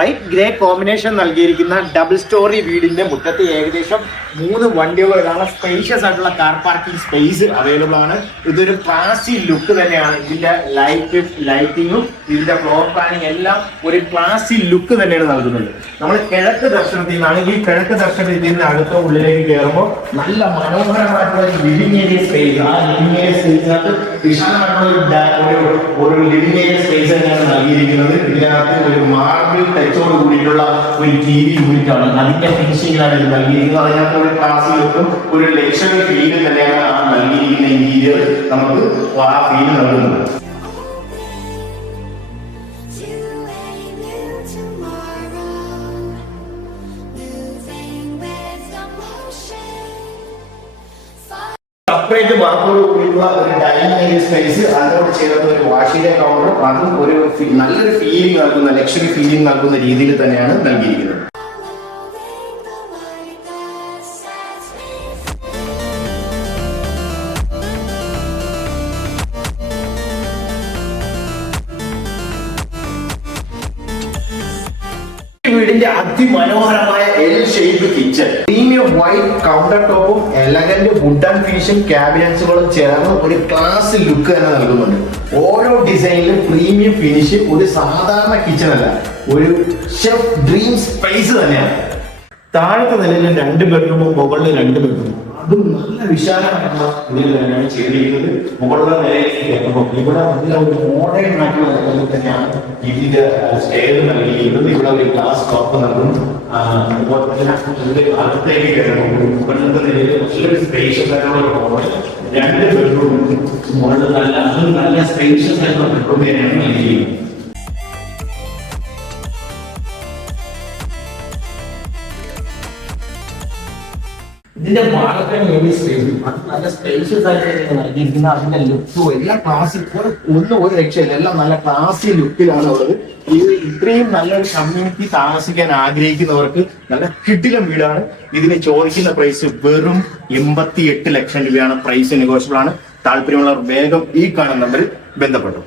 White grey combination നൽകിയിരിക്കുന്ന double storey വീടിന്റെ മുറ്റത്ത് ഏകദേശം 3 വണ്ടികൾ സ്പേഷ്യസ് ആയിട്ടുള്ള കാർ പാർക്കിംഗ് സ്പേസ് അവൈലബിൾ ആണ്. ഇതൊരു ക്ലാസി ലുക്ക് തന്നെയാണ്. ഇതിന്റെ ലൈറ്റിങ്ങും ഇതിന്റെ ഫ്ലോർ പ്ലാനിങ് എല്ലാം ഒരു ക്ലാസി ലുക്ക് തന്നെയാണ് നൽകുന്നത്. നമ്മൾ കിഴക്ക് ദർശനത്തിൽ നിന്നാണെങ്കിൽ കിഴക്ക് ദർശനത്തിൽ നിന്ന് അടുത്ത ഉള്ളിലേക്ക് കയറുമ്പോൾ നല്ല മനോഹരമായിട്ടുള്ള ലിവിംഗ് ഏരിയ സ്പേസ്, ആ ലിവിംഗ് ഏരിയ സ്പേസിനകത്ത് വിശാലമായിട്ടുള്ള ഒരു ലിവിംഗ് ഏരിയ സ്പേസ് തന്നെയാണ് നൽകിയിരിക്കുന്നത്. ഇതിനകത്ത് ഒരു മാർബിൾ ടച്ചോട് കൂടിയിട്ടുള്ള ഒരു TV യൂണിറ്റ് ആണ്. അതിന്റെ ഫിനിഷിംഗിലാണ് ഇത് നൽകിയിരിക്കുന്നത്. അതിനകത്ത് ഒരു ക്ലാസ്സിൽ വെക്കും ഒരു ലക്ഷറി ഫീൽ തന്നെയാണ് ആ നൽകിയിരിക്കുന്ന ഇന്റീരിയർ നമുക്ക് ആ ഫീൽ നൽകുന്നത്. സെപ്പറേറ്റ് ബാത്റൂമോട് കൂടിയുള്ള ഒരു ഡൈനിങ് ഏരിയ സ്പേസ്, അതിനോട് ചേർന്ന് ഒരു വാഷ് ഏരിയ കൗണ്ടർ, അതും ഒരു നല്ലൊരു ഫീലിംഗ് നൽകുന്ന ലക്ഷറി ഫീലിംഗ് നൽകുന്ന രീതിയിൽ തന്നെയാണ് നൽകിയിരിക്കുന്നത്. വീടിന്റെ അതിമനോഹരമായ L shape kitchen, premium white counter ടോപ്പും എലഗന്റ് വുഡൻ ഫിനിഷും ക്യാബിനറ്റ്സുകളും ചേർന്ന് ഒരു ക്ലാസ് ലുക്ക് തന്നെ നൽകുന്നുണ്ട്. ഓരോ ഡിസൈനിലും പ്രീമിയം ഫിനിഷ്. ഒരു സാധാരണ കിച്ചൺ അല്ല, ഒരു ഷെഫ് ഡ്രീം സ്പേസ് തന്നെയാണ്. താഴത്തെ നിലയിൽ 2 ബെഡ്റൂമും മുകളിൽ 2 ബെഡ്റൂമും, അതും നല്ല വിശാലമായിട്ടുള്ള ഇതിൽ തന്നെയാണ് ചെയ്തിരിക്കുന്നത്. മുകളിലെ നിലയിലേക്ക് കയറുമ്പോൾ ഇവിടെ നല്ല ഒരു മോഡേൺ ആയിട്ടുള്ള നിലയിൽ തന്നെയാണ് ഇതിന്റെ സ്റ്റെയർ നൽകിയിരിക്കുന്നത്. ഇവിടെ ഒരു ഗ്ലാസ് ടോപ്പ് നൽകും. അതുപോലെ തന്നെ അകത്തേക്ക് കയറുമ്പോൾ മുകളിലത്തെ നിലയിൽ നല്ലൊരു സ്പേഷ്യസ് ആയിട്ടുള്ള ഒരു ഹോൾ, 2 ബെഡ്റൂം, മുകളിൽ നല്ല സ്പേഷ്യസ് ആയിട്ടുള്ള ബെഡ്റൂം തന്നെയാണ് നൽകിയിരിക്കുന്നത്. ഇതിന്റെ ഭാഗത്തിന് വേണ്ടി സ്പേസ്, അത് നല്ല സ്പേഷ്യസ് ആയിട്ട് നൽകിയിരിക്കുന്ന അതിന്റെ ലുക്കും എല്ലാം ക്ലാസിക്, ഒരു രക്ഷയില്ല, എല്ലാം നല്ല ക്ലാസിക് ലുക്കിലാണ് ഉള്ളത്. ഇത് ഇത്രയും നല്ലൊരു കമ്മ്യൂണിറ്റി താമസിക്കാൻ ആഗ്രഹിക്കുന്നവർക്ക് നല്ല കിടിലം വീടാണ്. ഇതിന് ചോദിക്കുന്ന പ്രൈസ് വെറും 88 ലക്ഷം രൂപയാണ്. പ്രൈസ് നെഗോഷ്യബിൾ ആണ്. താല്പര്യമുള്ളവർ വേഗം ഈ കാണുന്ന നമ്പറിൽ ബന്ധപ്പെട്ടു.